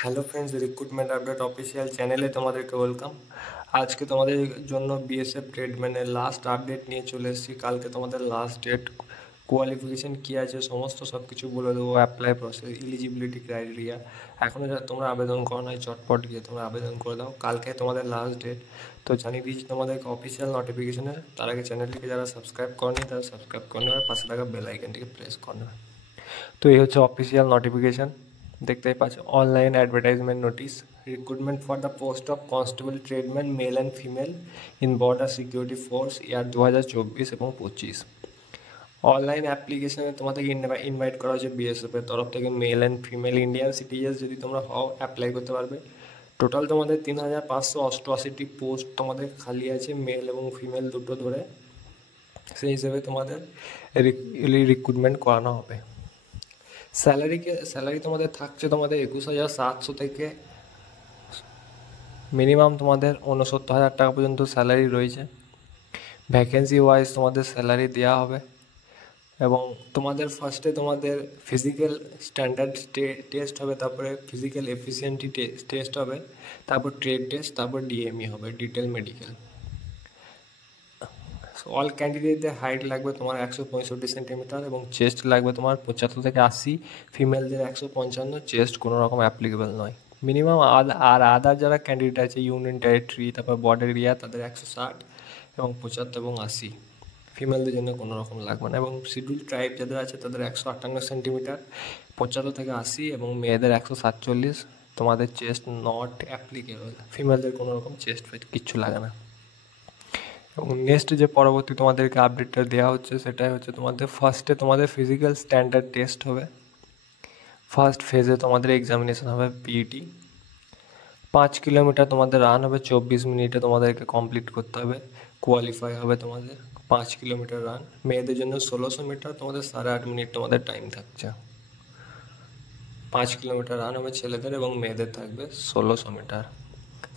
Hello friends, recruitment update official চ্যানেলে তোমাদেরকে welcome. আজকে তোমাদের জন্য বিএসএফ ট্রেডম্যানের লাস্ট আপডেট নিয়ে চলে এসেছি। কালকে তোমাদের লাস্ট ডেট, কোয়ালিফিকেশান কী আছে সমস্ত সব কিছু বলে দেবো, অ্যাপ্লাই প্রসেস, এলিজিবিলিটি ক্রাইটেরিয়া। এখনও যা তোমরা আবেদন করো নাই, চটপট গিয়ে তোমরা আবেদন করে দাও, কালকে তোমাদের লাস্ট ডেট। তো জানিয়ে দিয়েছি তোমাদেরকে অফিসিয়াল নোটিফিকেশানে। তার আগে চ্যানেলটিকে যারা সাবস্ক্রাইব করেনি তারা সাবস্ক্রাইব করে নেবে, পাশে থাকা বেল আইকনটিকে প্রেস করে নেবে। তো এই হচ্ছে অফিসিয়াল নোটিফিকেশান, দেখতেই পাচ্ছ। Online advertisement notice, recruitment for the post of constable tradesman male and female in Border Security Force year 2024 এবং 25। অনলাইন অ্যাপ্লিকেশানে তোমাদেরকে ইনভাইট করা হচ্ছে বিএসএফের তরফ থেকে। Mail and female Indian citizen যদি তোমরা হও অ্যাপ্লাই করতে পারবে। টোটাল তোমাদের 3588টি পোস্ট তোমাদের খালি আছে, মেল এবং ফিমেল দুটো ধরে। সেই হিসেবে তোমাদের রিক্রুটমেন্ট করানো হবে। স্যালারি তোমাদের থাকছে তোমাদের 21,700 থেকে মিনিমাম তোমাদের 69,000 টাকা পর্যন্ত স্যালারি রয়েছে। ভ্যাকেন্সি ওয়াইজ তোমাদের স্যালারি দেওয়া হবে। এবং তোমাদের ফার্স্টে তোমাদের ফিজিক্যাল স্ট্যান্ডার্ড টেস্ট হবে, তারপরে ফিজিক্যাল এফিসিয়েন্টি টেস্ট হবে, তারপর ট্রেড টেস্ট, তারপর ডিএমই হবে, ডিটেল মেডিকেল। অল ক্যান্ডিডেটদের হাইট লাগবে তোমার 165 সেন্টিমিটার এবং চেস্ট লাগবে তোমার 75 থেকে 80। ফিমেলদের 155, চেস্ট কোনো রকম অ্যাপ্লিকেবল নয়। মিনিমাম আর আদার যারা ক্যান্ডিডেট আছে ইউনিয়ন টেরিটরি, তারপর বর্ডার এরিয়া, তাদের 160 এবং 75 এবং 80। ফিমেলদের জন্য কোনো রকম লাগবে না। এবং শিডিউল ট্রাইব যাদের আছে তাদের 158 সেন্টিমিটার, 75 থেকে 80 এবং মেয়েদের 147। তোমাদের চেস্ট নট অ্যাপ্লিকেবল, ফিমেলদের কোনো রকম চেস্ট কিচ্ছু লাগে না। এবং নেক্সট যে পরবর্তী তোমাদেরকে আপডেটটা দেওয়া হচ্ছে সেটাই হচ্ছে তোমাদের ফার্স্টে তোমাদের ফিজিক্যাল স্ট্যান্ডার্ড টেস্ট হবে। ফার্স্ট ফেজে তোমাদের এক্সামিনেশন হবে পিইটি। 5 কিলোমিটার তোমাদের রান হবে, 24 মিনিটে তোমাদেরকে কমপ্লিট করতে হবে। কোয়ালিফাই হবে তোমাদের 5 কিলোমিটার রান। মেয়েদের জন্য 1600 মিটার, তোমাদের 8.5 মিনিট তোমাদের টাইম থাকছে। 5 কিলোমিটার রান হবে ছেলেদের এবং মেয়েদের থাকবে 1600 মিটার।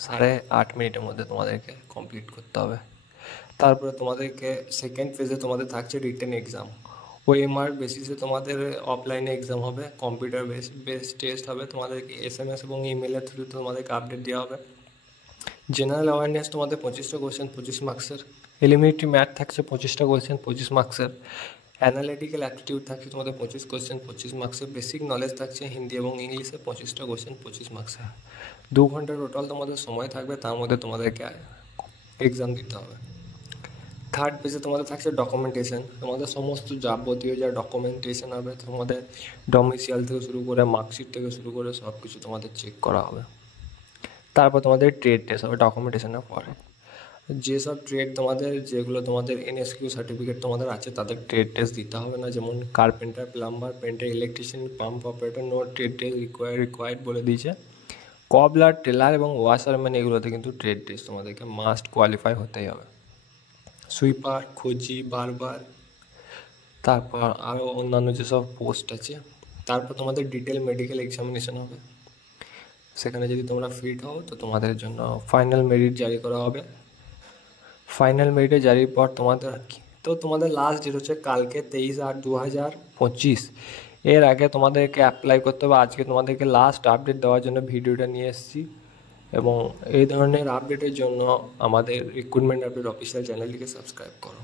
8.5 মিনিটের মধ্যে তোমাদেরকে কমপ্লিট করতে হবে। তারপরে তোমাদেরকে সেকেন্ড ফেজে তোমাদের থাকছে রিটেন এক্সাম। ওএমআর বেসিসে তোমাদের অফলাইনে এক্সাম হবে, কম্পিউটার বেস টেস্ট হবে। তোমাদেরকে এসএমএস এবং ইমেলের থ্রুতে তোমাদেরকে আপডেট দেওয়া হবে। জেনারেল অ্যাওয়ারনেস তোমাদের 25টা কোয়েশ্চেন 25 মার্কসের। এলিমিনেটরি ম্যাথ থাকছে 25টা কোয়েশ্চেন 25 মার্কসের। অ্যানালিটিক্যাল অ্যাপটিটিউড থাকছে তোমাদের 25 কোয়েশ্চেন 25 মার্কসের। বেসিক নলেজ থাকছে হিন্দি এবং ইংলিশে 25টা কোয়েশ্চেন 25 মার্কসের। 2 ঘন্টা টোটাল তোমাদের সময় থাকবে, তার মধ্যে তোমাদেরকে এক্সাম দিতে হবে। থার্ড পেজে তোমাদের থাকছে ডকুমেন্টেশন। তোমাদের সমস্ত যাবতীয় যা ডকুমেন্টেশন হবে, তোমাদের ডমিসিয়াল থেকে শুরু করে মার্কশিট থেকে শুরু করে সব কিছু তোমাদের চেক করা হবে। তারপর তোমাদের ট্রেড টেস্ট হবে ডকুমেন্টেশনের পরে। যেসব ট্রেড তোমাদের, যেগুলো তোমাদের এনএসকিউ সার্টিফিকেট তোমাদের আছে, তাদের ট্রেড টেস্ট দিতে হবে না। যেমন carpenter, plumber, painter, electrician, pump operator, no trade test required বলে দিয়েছে। কবলার, টেলার এবং ওয়াশারম্যান এগুলোতে কিন্তু ট্রেড টেস্ট তোমাদেরকে মাস্ট কোয়ালিফাই হতেই হবে। সুইপার, খোঁজি, বারবার, তারপর আরও অন্যান্য যেসব পোস্ট আছে। তারপর তোমাদের ডিটেল মেডিকেল এক্সামিনেশন হবে। সেখানে যদি তোমরা ফিট হও তো তোমাদের জন্য ফাইনাল মেরিট জারি করা হবে। ফাইনাল মেরিটে জারির পর তোমাদের লাস্ট ডেট হচ্ছে কালকে 23/8/2025। এর আগে তোমাদেরকে অ্যাপ্লাই করতে হবে। আজকে তোমাদেরকে লাস্ট আপডেট দেওয়ার জন্য ভিডিওটা নিয়ে এসেছি। এবং এই ধরনের আপডেটের জন্য আমাদের রিক্রুটমেন্ট আপডেট অফিসিয়াল চ্যানেলটিকে সাবস্ক্রাইব করো।